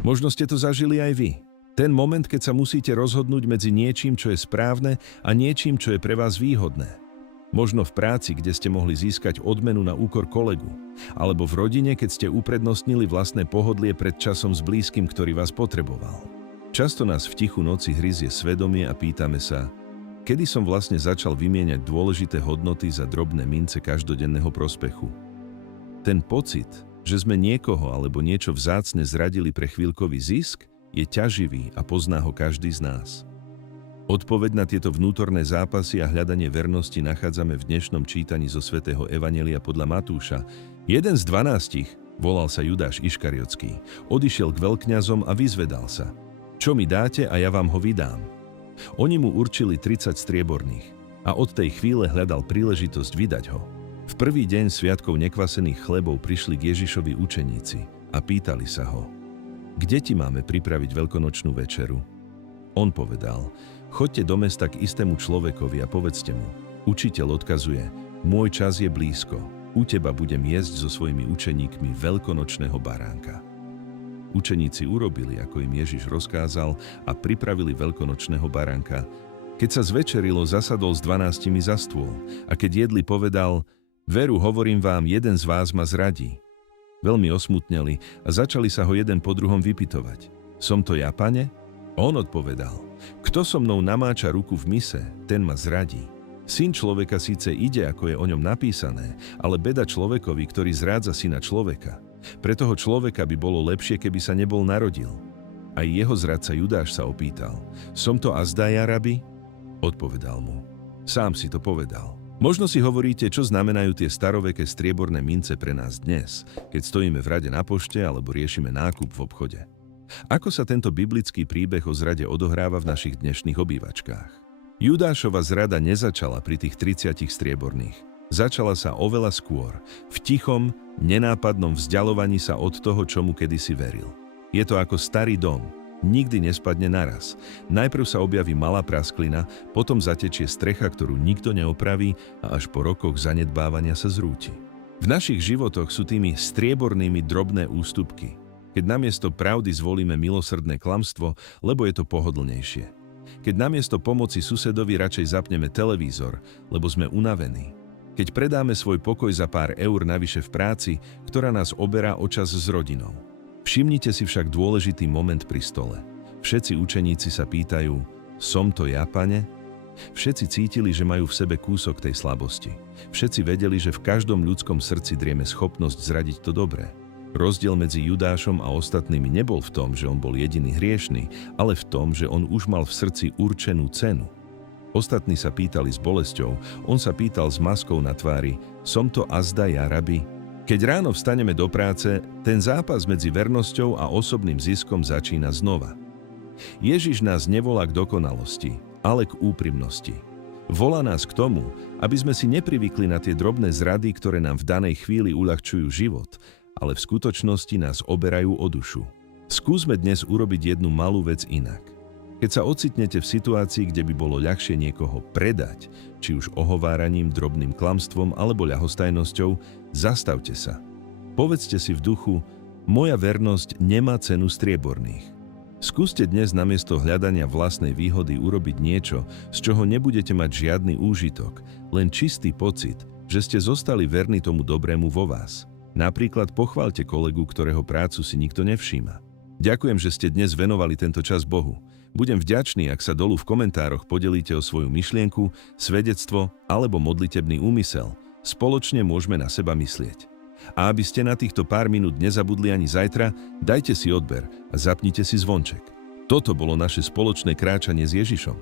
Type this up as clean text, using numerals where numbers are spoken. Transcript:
Možno ste to zažili aj vy. Ten moment, keď sa musíte rozhodnúť medzi niečím, čo je správne, a niečím, čo je pre vás výhodné. Možno v práci, kde ste mohli získať odmenu na úkor kolegu. Alebo v rodine, keď ste uprednostnili vlastné pohodlie pred časom s blízkym, ktorý vás potreboval. Často nás v tichu noci hryzie svedomie a pýtame sa, kedy som vlastne začal vymieňať dôležité hodnoty za drobné mince každodenného prospechu. Ten pocit, že sme niekoho alebo niečo vzácne zradili pre chvíľkový zisk, je ťaživý a pozná ho každý z nás. Odpoveď na tieto vnútorné zápasy a hľadanie vernosti nachádzame v dnešnom čítaní zo svätého Evanjelia podľa Matúša. Jeden z 12, volal sa Judáš Iškariotský, odišiel k veľkňazom a vyzvedal sa: Čo mi dáte a ja vám ho vydám? Oni mu určili 30 strieborných a od tej chvíle hľadal príležitosť vydať ho. V prvý deň sviatkov nekvasených chlebov prišli k Ježišovi učeníci a pýtali sa ho: Kde ti máme pripraviť veľkonočnú večeru? On povedal: Choďte do mesta k istému človekovi a povedzte mu: Učiteľ odkazuje, môj čas je blízko, u teba budem jesť so svojimi učeníkmi veľkonočného baránka. Učeníci urobili, ako im Ježiš rozkázal, a pripravili veľkonočného baránka. Keď sa zvečerilo, zasadol s 12 za stôl a keď jedli, povedal: Veru, hovorím vám, jeden z vás ma zradí. Veľmi osmutneli a začali sa ho jeden po druhom vypytovať: Som to ja, pane? On odpovedal: Kto so mnou namáča ruku v mise, ten ma zradí. Syn človeka síce ide, ako je o ňom napísané, ale beda človekovi, ktorý zrádza syna človeka. Pre toho človeka by bolo lepšie, keby sa nebol narodil. Aj jeho zradca Judáš sa opýtal: Som to azda ja, rabi? Odpovedal mu: Sám si to povedal. Možno si hovoríte, čo znamenajú tie staroveké strieborné mince pre nás dnes, keď stojíme v rade na pošte alebo riešime nákup v obchode. Ako sa tento biblický príbeh o zrade odohráva v našich dnešných obývačkách? Judášova zrada nezačala pri tých 30 strieborných. Začala sa oveľa skôr, v tichom, nenápadnom vzdialovaní sa od toho, čomu kedysi veril. Je to ako starý dom. Nikdy nespadne naraz. Najprv sa objaví malá prasklina, potom zatečie strecha, ktorú nikto neopraví a až po rokoch zanedbávania sa zrúti. V našich životoch sú tými striebornými drobné ústupky, keď namiesto pravdy zvolíme milosrdné klamstvo, lebo je to pohodlnejšie. Keď namiesto pomoci susedovi radšej zapneme televízor, lebo sme unavení. Keď predáme svoj pokoj za pár eur navyše v práci, ktorá nás oberá o čas s rodinou. Všimnite si však dôležitý moment pri stole. Všetci učeníci sa pýtajú: Som to ja, pane? Všetci cítili, že majú v sebe kúsok tej slabosti. Všetci vedeli, že v každom ľudskom srdci drieme schopnosť zradiť to dobré. Rozdiel medzi Judášom a ostatnými nebol v tom, že on bol jediný hriešny, ale v tom, že on už mal v srdci určenú cenu. Ostatní sa pýtali s bolesťou, on sa pýtal s maskou na tvári: Som to azda ja, rabi? Keď ráno vstaneme do práce, ten zápas medzi vernosťou a osobným ziskom začína znova. Ježiš nás nevolá k dokonalosti, ale k úprimnosti. Volá nás k tomu, aby sme si neprivykli na tie drobné zrady, ktoré nám v danej chvíli uľahčujú život, ale v skutočnosti nás oberajú o dušu. Skúsme dnes urobiť jednu malú vec inak. Keď sa ocitnete v situácii, kde by bolo ľahšie niekoho predať, či už ohováraním, drobným klamstvom alebo ľahostajnosťou, zastavte sa. Povedzte si v duchu: Moja vernosť nemá cenu strieborných. Skúste dnes namiesto hľadania vlastnej výhody urobiť niečo, z čoho nebudete mať žiadny úžitok, len čistý pocit, že ste zostali verní tomu dobrému vo vás. Napríklad pochváľte kolegu, ktorého prácu si nikto nevšíma. Ďakujem, že ste dnes venovali tento čas Bohu. Budem vďačný, ak sa dolu v komentároch podelíte o svoju myšlienku, svedectvo alebo modlitebný úmysel. Spoločne môžeme na seba myslieť. A aby ste na týchto pár minút nezabudli ani zajtra, dajte si odber a zapnite si zvonček. Toto bolo naše spoločné kráčanie s Ježišom.